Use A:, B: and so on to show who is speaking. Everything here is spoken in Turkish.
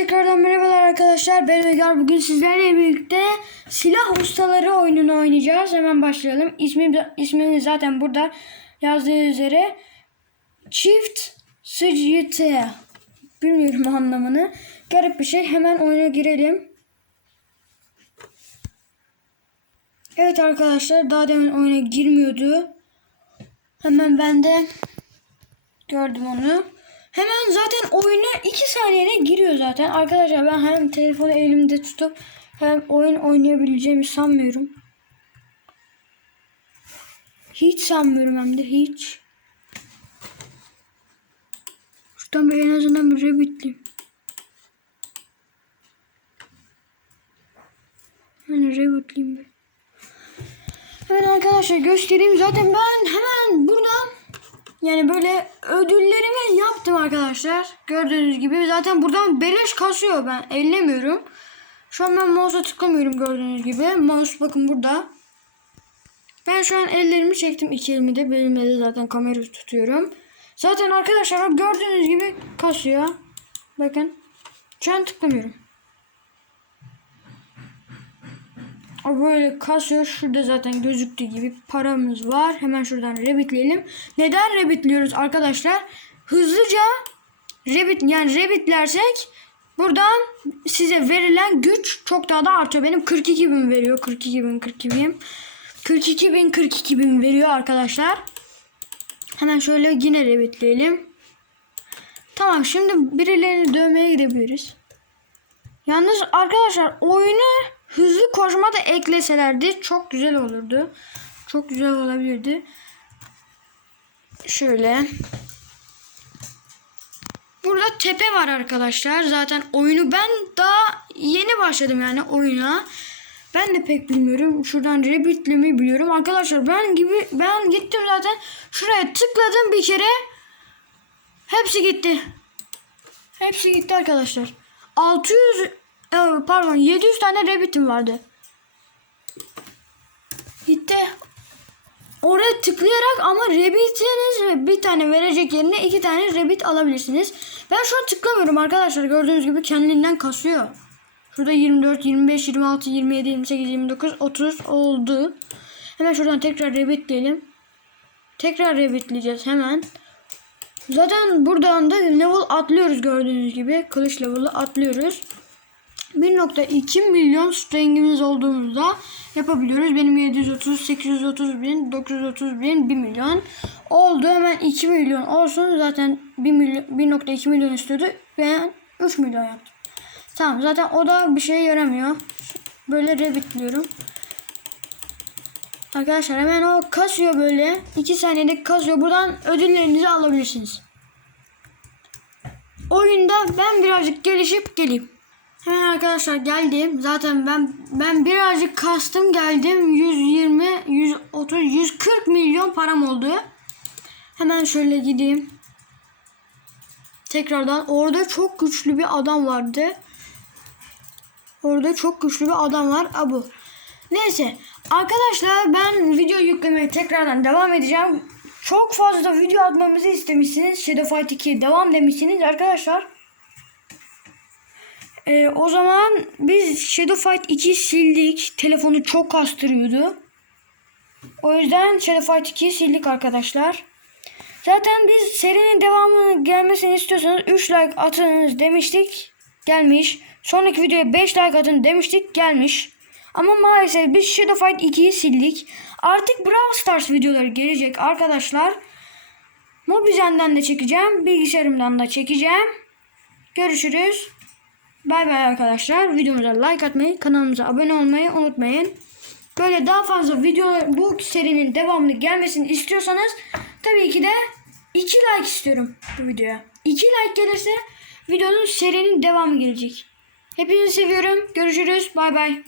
A: tekrardan merhabalar arkadaşlar. Ben Öger. Bugün sizlerle birlikte silah ustaları oyununu oynayacağız. Hemen başlayalım. İsmi, ismini zaten burada yazdığı üzere Çift Sıcıtı. Bilmiyorum anlamını. Garip bir şey. Hemen oyuna girelim. Evet arkadaşlar daha demin oyuna girmiyordu. Hemen ben de gördüm onu. Hemen zaten oyuna 2 saniyede giriyor zaten. Arkadaşlar ben hem telefonu elimde tutup hem oyun oynayabileceğimi sanmıyorum. Hiç sanmıyorum hem de hiç. Şuradan bir en azından bir rabbitleyeyim. Hemen rabbitleyeyim bir. Evet arkadaşlar göstereyim. Zaten ben hemen yani böyle ödüllerimi yaptım arkadaşlar. Gördüğünüz gibi zaten buradan beleş kasıyor. Ben ellemiyorum. Şu an ben mouse'a tıklamıyorum gördüğünüz gibi. Mouse bakın burada. Ben şu an ellerimi çektim. iki elimi de. Belimle de zaten kamerayı tutuyorum. Zaten arkadaşlar gördüğünüz gibi kasıyor. Bakın. Şu an tıklamıyorum. Böyle kasıyor. Şurada zaten gözüktüğü gibi paramız var. Hemen şuradan rebitleyelim. Neden rebitliyoruz arkadaşlar? Hızlıca rebit yani rebitlersek buradan size verilen güç çok daha da artıyor. Benim 42 bin veriyor. 42 bin 42 bin. 42 bin 42 bin veriyor arkadaşlar. Hemen şöyle yine rebitleyelim. Tamam şimdi birilerini dövmeye gidebiliriz. Yalnız arkadaşlar oyunu hızlı koşma da ekleselerdi çok güzel olurdu. Çok güzel olabilirdi. Şöyle. Burada tepe var arkadaşlar. Zaten oyunu ben daha yeni başladım yani oyuna. Ben de pek bilmiyorum. Şuradan rebitlemeyi biliyorum. Arkadaşlar ben gibi ben gittim zaten. Şuraya tıkladım bir kere. Hepsi gitti. Hepsi gitti arkadaşlar. 600 e, pardon 700 tane rabbitim vardı. Gitti. Oraya tıklayarak ama rabbitiniz bir tane verecek yerine iki tane rabbit alabilirsiniz. Ben şu an tıklamıyorum arkadaşlar. Gördüğünüz gibi kendinden kasıyor. Şurada 24, 25, 26, 27, 28, 29, 30 oldu. Hemen şuradan tekrar rabbitleyelim. Tekrar rabbitleyeceğiz hemen. Zaten buradan da level atlıyoruz gördüğünüz gibi. Kılıç level'ı atlıyoruz. 1.2 milyon strengimiz olduğumuzda yapabiliyoruz. Benim 730, 830 bin, 930 bin, 1 milyon oldu. Hemen 2 milyon olsun. Zaten 1 milyon, 1.2 milyon istiyordu. Ben 3 milyon yaptım. Tamam zaten o da bir şeye yaramıyor. Böyle rebitliyorum. Arkadaşlar hemen o kasıyor böyle. 2 saniyede kasıyor. Buradan ödüllerinizi alabilirsiniz. Oyunda ben birazcık gelişip geleyim. Hemen arkadaşlar geldim. Zaten ben ben birazcık kastım geldim. 120, 130, 140 milyon param oldu. Hemen şöyle gideyim. Tekrardan orada çok güçlü bir adam vardı. Orada çok güçlü bir adam var. Abu. Neyse. Arkadaşlar ben video yüklemeye tekrardan devam edeceğim. Çok fazla video atmamızı istemişsiniz. Shadow Fight 2 devam demişsiniz arkadaşlar. Ee, o zaman biz Shadow Fight 2 sildik. Telefonu çok kastırıyordu. O yüzden Shadow Fight 2'yi sildik arkadaşlar. Zaten biz serinin devamını gelmesini istiyorsanız 3 like atınız demiştik. Gelmiş. Sonraki videoya 5 like atın demiştik. Gelmiş. Ama maalesef biz Shadow Fight 2'yi sildik. Artık Brawl Stars videoları gelecek arkadaşlar. Mobizen'den de çekeceğim. Bilgisayarımdan da çekeceğim. Görüşürüz. Bay bay arkadaşlar. Videomuza like atmayı, kanalımıza abone olmayı unutmayın. Böyle daha fazla video bu serinin devamlı gelmesini istiyorsanız tabii ki de 2 like istiyorum bu videoya. 2 like gelirse videonun serinin devamı gelecek. Hepinizi seviyorum. Görüşürüz. Bay bay.